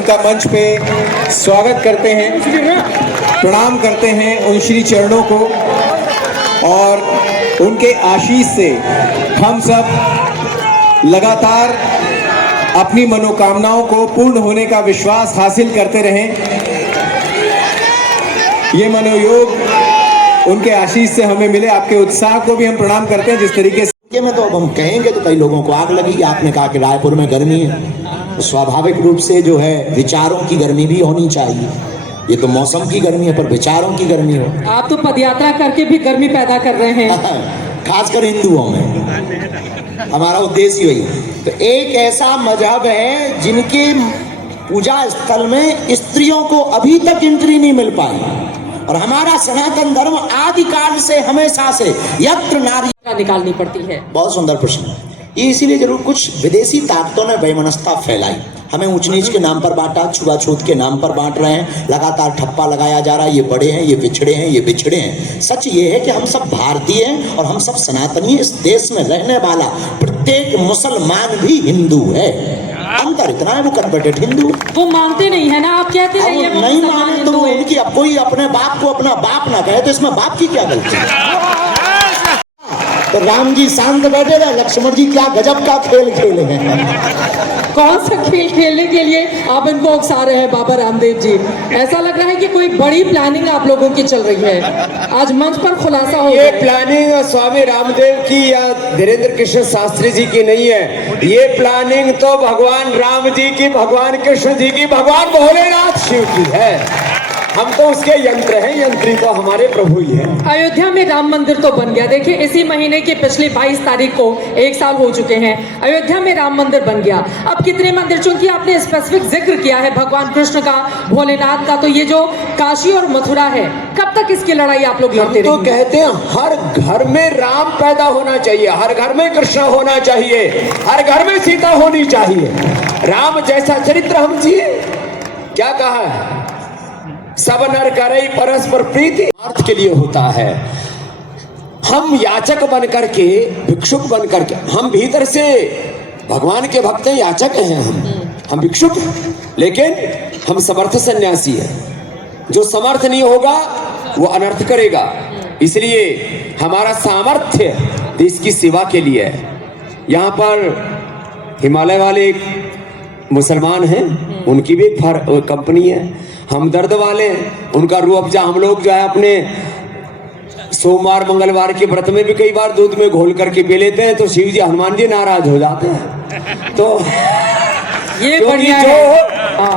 उनका मंच पे स्वागत करते हैं, प्रणाम करते हैं उन श्री चरणों को और उनके आशीष से हम सब लगातार अपनी मनोकामनाओं को पूर्ण होने का विश्वास हासिल करते रहें। ये मनोयोग उनके आशीष से हमें मिले। आपके उत्साह को भी हम प्रणाम करते हैं। जिस तरीके से में तो अब हम कहेंगे तो कई लोगों को आग लगी। आपने कहा कि रायपुर में गर्मी है, तो स्वाभाविक रूप से जो है विचारों की गर्मी भी होनी चाहिए। ये तो मौसम की गर्मी है, पर विचारों की गर्मी हो। आप तो पदयात्रा करके भी गर्मी पैदा कर रहे हैं, खासकर हिंदुओं में। हमारा उद्देश्य यही है। तो एक ऐसा मजहब है जिनके पूजा स्थल में स्त्रियों को अभी तक एंट्री नहीं मिल पाई, और हमारा सनातन धर्म आदिकाल से हमेशा से यत्र नारी निकालनी पड़ती है। बहुत सुंदर प्रश्न। ये इसीलिए जरूर कुछ विदेशी ताकतों ने वैमनस्यता फैलाई, हमें ऊंच नीच के नाम पर बांटा, छुआछूत के नाम पर बांट रहे हैं, लगातार ठप्पा लगाया जा रहा है, ये बड़े हैं, ये पिछड़े हैं, ये बिछड़े हैं। सच ये है कि हम सब भारतीय हैं और हम सब सनातनी। इस देश में रहने वाला प्रत्येक मुसलमान भी हिंदू है। अंतर इतना है, वो कन्वर्टेड हिंदू। वो मानते नहीं है ना, आप कहते नहीं है, नहीं माने तो उनकी, अब कोई अपने बाप को अपना बाप ना कहे तो इसमें बाप की क्या गलती है? तो राम जी शांत बैठे रहे, लक्ष्मण जी क्या गजब का खेल खेले हैं। कौन सा खेल खेलने के लिए आप इनको उकसा रहे हैं बाबा रामदेव जी? ऐसा लग रहा है कि कोई बड़ी प्लानिंग आप लोगों की चल रही है। आज मंच पर खुलासा हो ये प्लानिंग स्वामी रामदेव की या धीरेन्द्र कृष्ण शास्त्री जी की नहीं है। ये प्लानिंग तो भगवान राम जी की, भगवान कृष्ण जी की, भगवान भोलेनाथ शिव की है। हम तो उसके यंत्र हैं, यंत्री तो हमारे प्रभु ही हैं। अयोध्या में राम मंदिर तो बन गया। देखिए, इसी महीने की पिछली 22 तारीख को 1 साल हो चुके हैं। अयोध्या में राम मंदिर बन गया। अब कितने मंदिर, चूंकि आपने स्पेसिफिक जिक्र किया है भगवान कृष्ण का, भोलेनाथ का, तो ये जो काशी और मथुरा है, कब तक इसकी लड़ाई आप लोग लड़ते तो कहते हैं हर घर में राम पैदा होना चाहिए, हर घर में कृष्ण होना चाहिए, हर घर में सीता होनी चाहिए। राम जैसा चरित्र हम जिए। क्या कहा है? सब नर करे परस्पर प्रीति अर्थ के लिए होता है। हम याचक बन करके, भिक्षुक बन करके, हम भीतर से भगवान के भक्त हैं, याचक हैं, हम भिक्षुक, लेकिन हम समर्थ सन्यासी हैं। जो समर्थ नहीं होगा वो अनर्थ करेगा। इसलिए हमारा सामर्थ्य देश की सेवा के लिए है। यहाँ पर हिमालय वाले एक मुसलमान हैं, उनकी भी एक कंपनी है। हमदर्द वाले, उनका रूह अफ़ज़ा हम लोग जो है अपने सोमवार मंगलवार के व्रत में भी कई बार दूध में घोल करके पी लेते हैं, तो शिव जी हनुमान जी नाराज हो जाते हैं। तो ये बढ़िया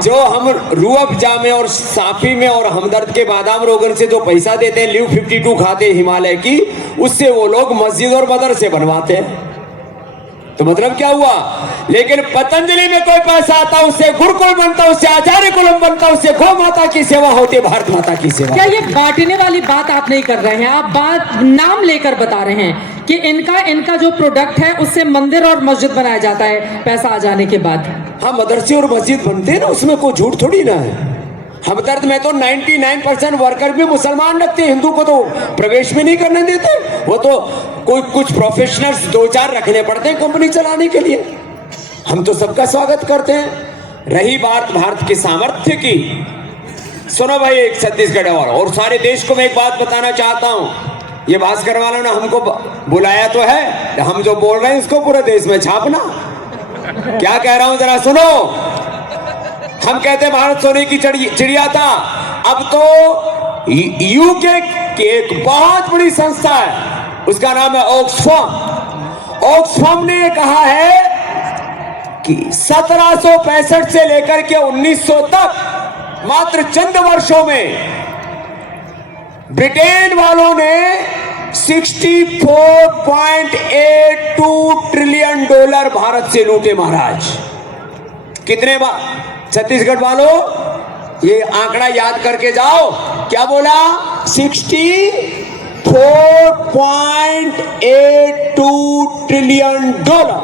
जो हम रूह अफ़ज़ा में और साफी में और हमदर्द के बादाम रोगन से जो पैसा देते हैं, लिव 52 खाते हैं हिमालय की, उससे वो लोग मस्जिद और मदरसे बनवाते हैं। तो मतलब क्या हुआ? लेकिन पतंजलि में कोई पैसा आता, उससे गुरुकुल बनता, उससे आचार्य कुलम बनता, उससे गौ माता की सेवा होती है, भारत माता की सेवा। क्या ये बांटने वाली बात आप नहीं कर रहे हैं? आप बात नाम लेकर बता रहे हैं कि इनका जो प्रोडक्ट है उससे मंदिर और मस्जिद बनाया जाता है पैसा आ जाने के बाद। हाँ, मदरसे और मस्जिद बनते हैं ना, उसमें कोई झूठ थोड़ी ना है। हमदर्द में तो 99% वर्कर भी मुसलमान रखते हैं, हिंदू को तो प्रवेश में नहीं करने देते। वो तो कुछ प्रोफेशनल्स 2-4 रखने पड़ते हैं कंपनी चलाने के लिए। हम तो सबका स्वागत करते हैं। रही बात भारत के सामर्थ्य की, सुनो भाई, एक छत्तीसगढ़ और सारे देश को मैं एक बात बताना चाहता हूँ। ये भास्कर वालों ने हमको बुलाया तो है, हम जो बोल रहे हैं इसको पूरे देश में छापना। क्या कह रहा हूं जरा सुनो। हम कहते हैं भारत सोने की चिड़िया था, अब तो यूके की एक बहुत बड़ी संस्था है, उसका नाम है ऑक्सफैम। ऑक्सफैम ने कहा है कि 1765 से लेकर के 1900 तक मात्र चंद वर्षों में ब्रिटेन वालों ने $64.82 ट्रिलियन भारत से लूटे महाराज। कितने छत्तीसगढ़ वालों, ये आंकड़ा याद करके जाओ। क्या बोला? 64.82 ट्रिलियन डॉलर।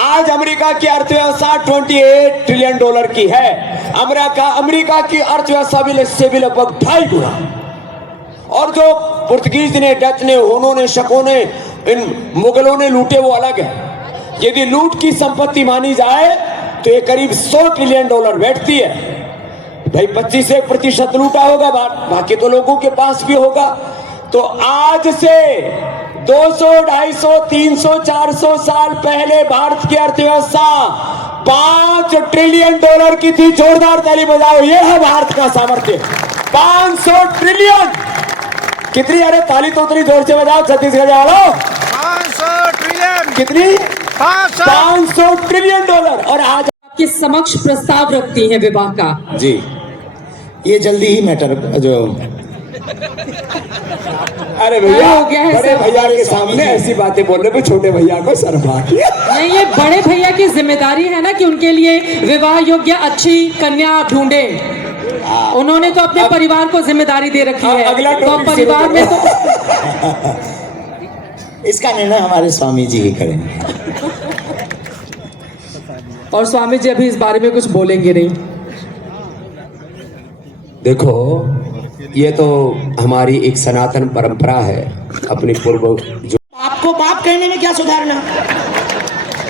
आज अमेरिका की अर्थव्यवस्था $28 ट्रिलियन की है। अमेरिका की अर्थव्यवस्था भी इससे भी लगभग 2.5 गुना। और जो पुर्तगीज ने, डच ने, होनों ने, शकों ने, इन मुगलों ने लूटे वो अलग है। यदि लूट की संपत्ति मानी जाए तो ये करीब $100 ट्रिलियन बैठती है। भाई 25% लूटा होगा, बाकी तो लोगों के पास भी होगा। तो आज से 200, 250, 300, 400 साल पहले भारत की अर्थव्यवस्था $5 ट्रिलियन की थी। जोरदार ताली बजाओ, ये है भारत का सामर्थ्य। 500 ट्रिलियन कितनी? अरे ताली तो उतनी जोर से बजाओ छत्तीसगढ़ वालों। 500 ट्रिलियन कितनी? 500 ट्रिलियन डॉलर। और आज आपके समक्ष प्रस्ताव रखती है विवाह का। जी, ये जल्दी ही मैटर जो अरे भैया, हो गया है बड़े सब। भैया के सामने ऐसी बातें बोलने पे छोटे भैया को शर्म आती है। नहीं, ये बड़े भैया की जिम्मेदारी है ना कि उनके लिए विवाह योग्य अच्छी कन्या ढूंढे। उन्होंने तो अपने परिवार को जिम्मेदारी दे रखी है, अगला तो टॉपिक परिवार शुरू में तो इसका निर्णय हमारे स्वामी जी ही करेंगे। और स्वामी जी अभी इस बारे में कुछ बोलेंगे नहीं। देखो, ये तो हमारी एक सनातन परंपरा है, अपनी पूर्व जो आपको बाप कहने में क्या सुधारना,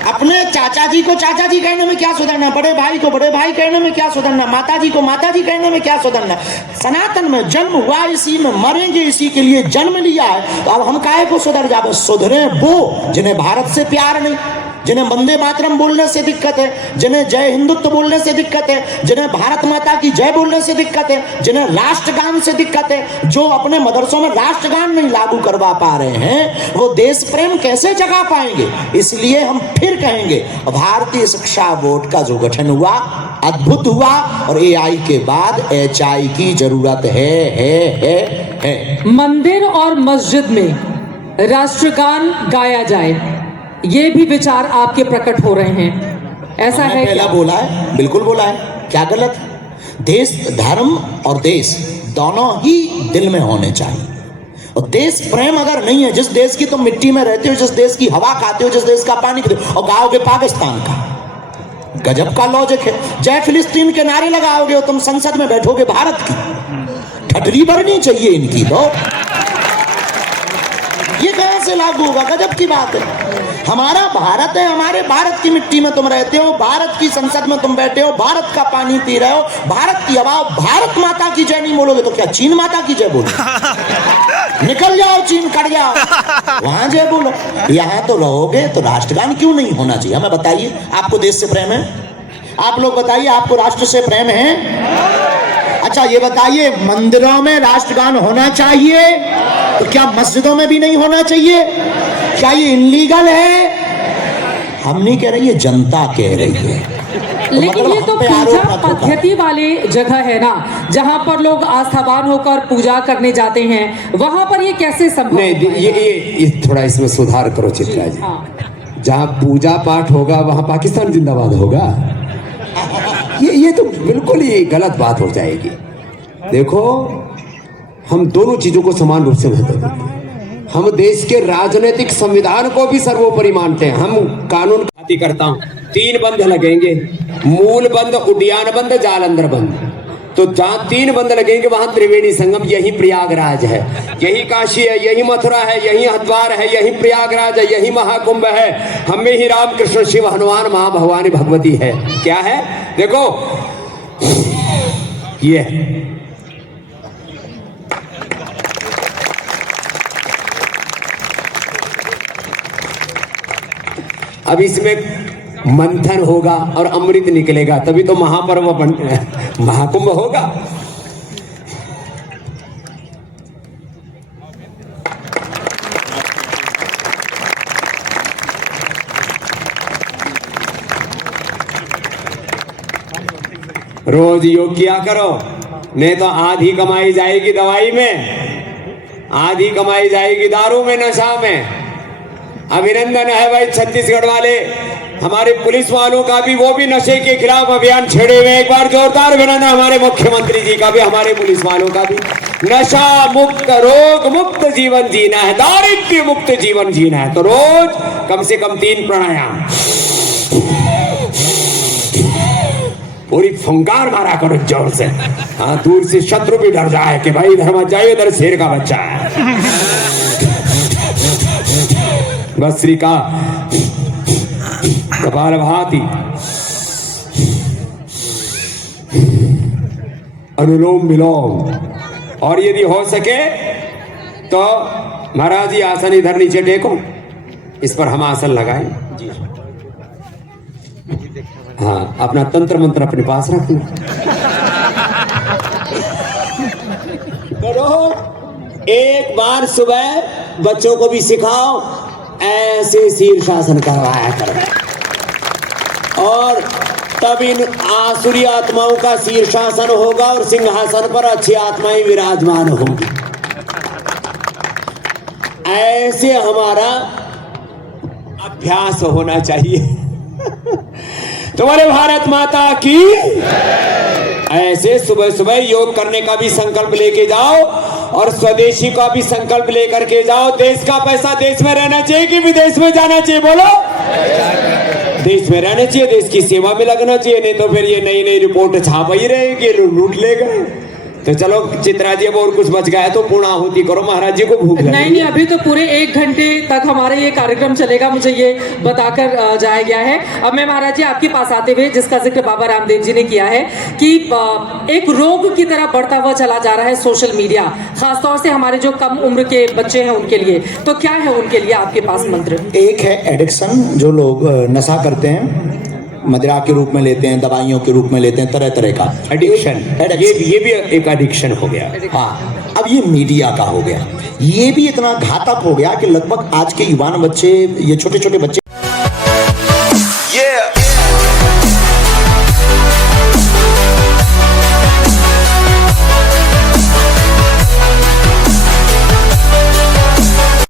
अपने चाचा जी को चाचा जी कहने में क्या सुधारना, बड़े भाई को बड़े भाई कहने में क्या सुधारना, माता जी को माता जी कहने में क्या सुधारना। सनातन में जन्म हुआ, इसी में मरेंगे, इसी के लिए जन्म लिया है। तो अब हम काहे को सुधर जावे? सुधरे वो जिन्हें भारत से प्यार नहीं, जिन्हें वंदे मातरम बोलने से दिक्कत है, जिन्हें जय हिंदुत्व बोलने से दिक्कत है, जिन्हें भारत माता की जय बोलने से दिक्कत है, जिन्हें राष्ट्रगान से दिक्कत है, जो अपने मदरसों में राष्ट्रगान नहीं लागू करवा पा रहे हैं, वो देश प्रेम कैसे जगा पाएंगे? इसलिए हम फिर कहेंगे, भारतीय शिक्षा बोर्ड का जो गठन हुआ अद्भुत हुआ, और AI के बाद HI की जरूरत है। मंदिर और मस्जिद में राष्ट्रगान गाया जाए, ये भी विचार आपके प्रकट हो रहे हैं, ऐसा है पहला क्या? बोला है, बिल्कुल बोला है, क्या गलत? देश, धर्म और देश दोनों ही दिल में होने चाहिए। और देश प्रेम अगर नहीं है, जिस देश की तुम मिट्टी में रहते हो, जिस देश की हवा खाते हो, जिस देश का पानी पीते हो, और गाओगे पाकिस्तान का, गजब का लॉजिक है। जय फिलिस्तीन के नारे लगाओगे और तुम संसद में बैठोगे भारत की, ठटरी भरनी चाहिए इनकी। तो ये कहां से लागू होगा? गजब की बात है। हमारा भारत है, हमारे भारत की मिट्टी में तुम रहते हो, भारत की संसद में तुम बैठे हो, भारत का पानी पी रहे हो, भारत की हवा, भारत माता की जय नहीं बोलोगे तो क्या चीन माता की जय बोलोगे? निकल जाओ चीन, कट जाओ, वहां जय बोलो। यहाँ तो रहोगे तो राष्ट्रगान क्यों नहीं होना चाहिए? हमें बताइए, आपको देश से प्रेम है? आप लोग बताइए, आपको राष्ट्र से प्रेम है? अच्छा ये बताइए, मंदिरों में राष्ट्रगान होना चाहिए तो क्या मस्जिदों में भी नहीं होना चाहिए? क्या ये इनलीगल है? हम नहीं कह रहे, ये जनता कह रही है। लेकिन ये तो पूजा पद्धति वाली जगह है ना, जहाँ पर लोग आस्थावान होकर पूजा करने जाते हैं, वहां पर ये कैसे संभव? नहीं, ये थोड़ा इसमें सुधार करो चित्रा जी। हाँ। जहाँ पूजा पाठ होगा वहाँ पाकिस्तान जिंदाबाद होगा? ये तो बिल्कुल ही गलत बात हो जाएगी। देखो, हम दोनों चीजों को समान रूप से महत्व देते हैं। हम देश के राजनीतिक संविधान को भी सर्वोपरि मानते हैं। हम कानून करता हूँ, 3 बंद लगेंगे, मूल बंद, उद्यान बंद, जालंधर बंद। तो जहाँ 3 बंद लगेंगे वहां त्रिवेणी संगम, यही प्रयागराज है, यही काशी है, यही मथुरा है, यही हरिद्वार है, यही प्रयागराज है, यही महाकुंभ है। हम में ही राम कृष्ण शिव हनुमान मां भवानी भगवती है। क्या है? देखो ये अब इसमें मंथन होगा और अमृत निकलेगा, तभी तो महापर्व महाकुंभ होगा। रोज योग किया करो, नहीं तो आधी कमाई जाएगी दवाई में, आधी कमाई जाएगी दारू में, नशा में। अभिनंदन है भाई छत्तीसगढ़ वाले, हमारे पुलिस वालों का भी, वो भी नशे के खिलाफ अभियान छेड़े हुए। एक बार जोरदार अभिनंदन हमारे मुख्यमंत्री जी का भी, हमारे पुलिस वालों का भी। नशा मुक्त, रोग मुक्त जीवन जीना है, दारिद्र्य मुक्त जीवन जीना है, तो रोज कम से कम 3 प्राणायाम, पूरी फुंकार मारा करो जोर से। हाँ, दूर से शत्रु भी डर जाए कि भाई इधर मत जाइए, इधर शेर का बच्चा है। भस्त्रिका, कपालभाति, अनुलोम विलोम, और यदि हो सके तो महाराज ये आसन इधर नीचे टेको, इस पर हम आसन लगाएं। हाँ, अपना तंत्र मंत्र अपने पास रखना। करो, एक बार सुबह बच्चों को भी सिखाओ, ऐसे शीर्षासन करवाया करो, और तब इन आसुरी आत्माओं का शीर्षासन होगा और सिंहासन पर अच्छी आत्माएं विराजमान होंगी। ऐसे हमारा अभ्यास होना चाहिए। तुम्हारे भारत माता की ऐसे सुबह सुबह योग करने का भी संकल्प लेके जाओ, और स्वदेशी का भी संकल्प लेकर के जाओ। देश का पैसा देश में रहना चाहिए कि विदेश में जाना चाहिए? बोलो, देश में रहना चाहिए, देश की सेवा में लगना चाहिए, नहीं तो फिर ये नई नई रिपोर्ट छाप ही रहेगी, लूट ले गए। तो चलो चित्रा जी, अब और कुछ बच गया है तो पूर्णाहुति करो, महाराज जी को भूख लगी। नहीं, अभी तो पूरे 1 घंटे तक हमारा ये कार्यक्रम चलेगा, मुझे ये बताकर जाया गया है। अब मैं महाराज जी आपके पास आते हुए, जिसका जिक्र बाबा रामदेव जी ने किया है कि एक रोग की तरह बढ़ता हुआ चला जा रहा है सोशल मीडिया, खासतौर से हमारे जो कम उम्र के बच्चे हैं उनके लिए, तो क्या है उनके लिए आपके पास मंत्र? एक है एडिक्शन, जो लोग नशा करते हैं, मदिरा के रूप में लेते हैं, दवाइयों के रूप में लेते हैं, तरह तरह का एडिक्शन। ये भी एक एडिक्शन हो गया। हाँ, अब ये मीडिया का हो गया, ये भी इतना घातक हो गया कि लगभग आज के युवान बच्चे, ये छोटे छोटे बच्चे